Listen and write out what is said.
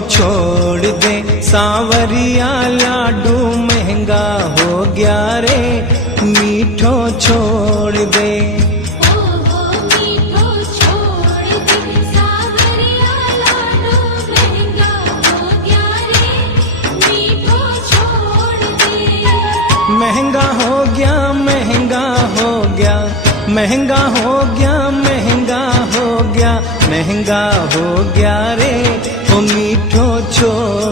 छोड़ दे सांवरिया, लाडू महंगा हो गया रे, मीठो छोड़ दे। मीठो छोड़ दे सांवरिया, लाडू महंगा हो गया रे, मीठो छोड़ दे। महंगा हो गया, महंगा हो गया, महंगा हो गया, महंगा हो गया, महंगा हो गया रे, ओ मीठो छोड़